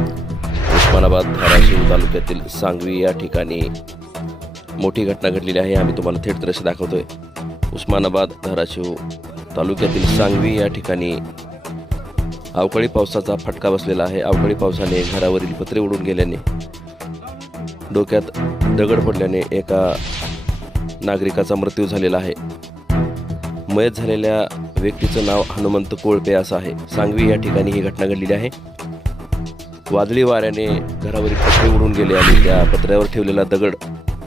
उस्मानाबाद धाराशिव तालुक्यातील सांगवी या ठिकाणी मोठी घटना घडलेली आहे. आम्ही तुम्हाला थेट दृश्य दाखवतोय. उस्मानाबाद धाराशिव तालुक्यातील सांगवी या ठिकाणी अवकाळी पावसाचा फटका बसलेला आहे. अवकाळी पावसाने घरावरील पत्रे उडून गेल्याने डोक्यात दगड पडल्याने एका नागरिकाचा मृत्यू झालेला आहे. मयत झालेल्या व्यक्तीचं नाव हनुमंत कोळपे असं आहे. सांगवी या ठिकाणी ही घटना घडलेली आहे. वादळी वाऱ्याने घरावरील पत्रे उडून गेले आणि त्या पत्र्यावर ठेवलेला दगड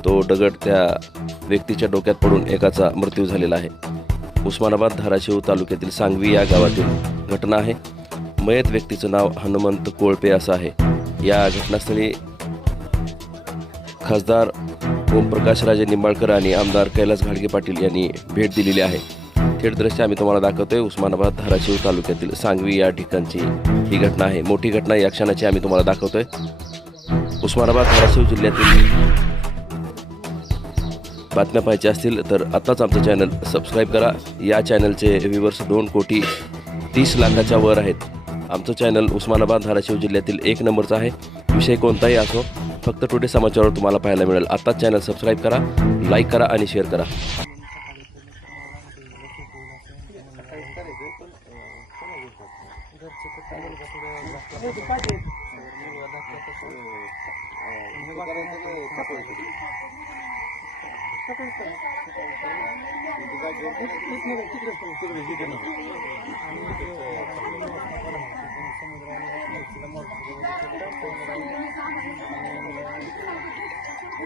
तो दगड त्या व्यक्तीच्या डोक्यात पडून एकाचा मृत्यू झालेला आहे. उस्मानाबाद धाराशिव तालुक्यातील सांगवी या गावातील घटना आहे. मयत व्यक्तीचं नाव हनुमंत कोळपे असं आहे. या घटनास्थळी खासदार ओमप्रकाश राजे निंबाळकर आणि आमदार कैलास घाडगे पाटील यांनी भेट दिलेली आहे. थेट दृश्य आम्ही तुम्हाला दाखवतोय. उस्मानाबाद धाराशिव तालुक्यातील सांगवी या ठिकाणची ही घटना आहे. मोठी घटना या क्षणाची आम्ही तुम्हाला दाखवतोय. उस्मानाबाद धाराशिव जिल्ह्यातील बातम्या पाहायच्या असतील तर आत्ताच आमचं चॅनल सबस्क्राईब करा. या चॅनलचे व्ह्युअर्स दोन कोटी तीस लाखाच्या वर आहेत. आमचं चॅनल उस्मानाबाद धाराशिव जिल्ह्यातील एक नंबरचं आहे. विषय कोणताही असो फक्त टुडे समाचारवर तुम्हाला पाहायला मिळेल. आत्ताच चॅनल सबस्क्राईब करा लाईक करा आणि शेअर करा.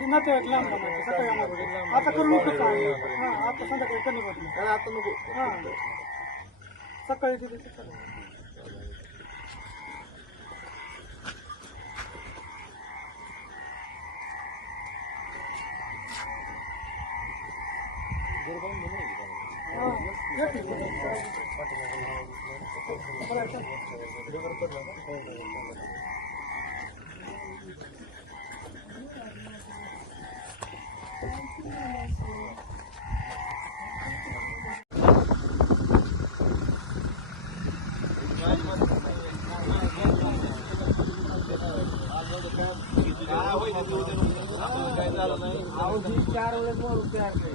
नातेवाईक लांब लांब सकाळी आम्हाला आता करू नको का? हा, आता संध्याकाळी कमी होत आता नको हा सकाळी दिली तर Ah, oi, Ah, o dia de cara levou a lutar, cara.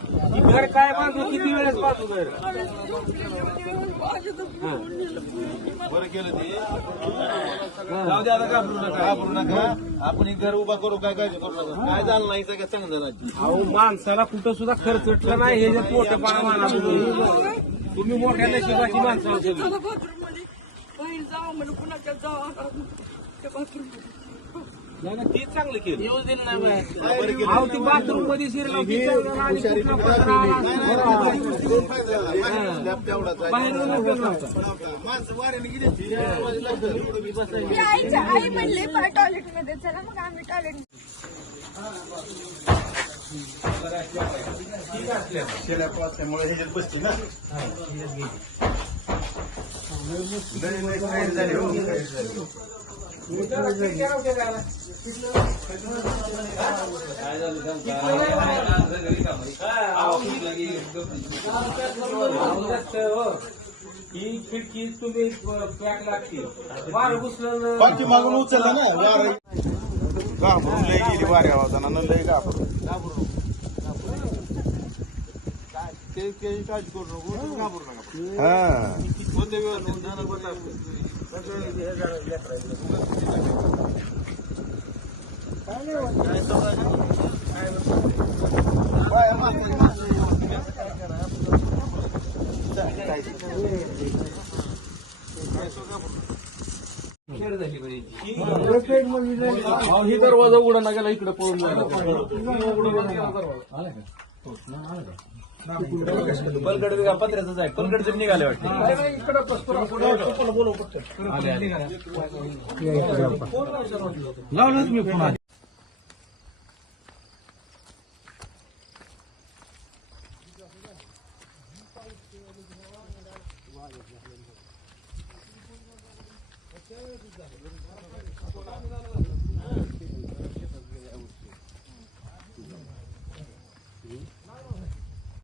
घर काय बांधू किती वेळेस बांधू घर? जाऊ दे आता घाबरू नका. घाबरू नका. आपण हे घर उभा करू काय काय करू नका. काय झालं नाही सगळं चांगलं झालं अहो माणसाला कुठं सुद्धा खर्च उठला नाही हे जे मोठं पाळा माना तुम्ही. मोठ्या नशिबाची माणसं आहात सगळी. पुन्हा जावं त्या बाथरूममध्ये नाही ना तीच चांगलं केलं. येऊ दिलं नाही अहो ती बाथरूममध्ये शिरला कुठला पत्रा आला. बाहेरून नव्हतं. ती आईच्या आई म्हणले टॉयलेटमध्ये चला मग आम्ही टॉयलेट त्यामुळे ह्याच्यात बसते ना लय- लय झाले हो. ही खिडकी तुम्ही पॅक लागते वार घुसलं पाठी मागून उचललं ना वार घाबरून लय गेली वाऱ्या वाजताना लय घाबरून ते ते काळजी करू नको तुम्ही घाबरू नका हा कोणत्या व्यवस्थित जाणं पण लागतं. बाया माणसाने ही दरवाजा उघडा ना गेला इकडे पळून पलकडे का पत्र्याचंच आहे पलकडचे निघाले वाटते लावलं तुम्ही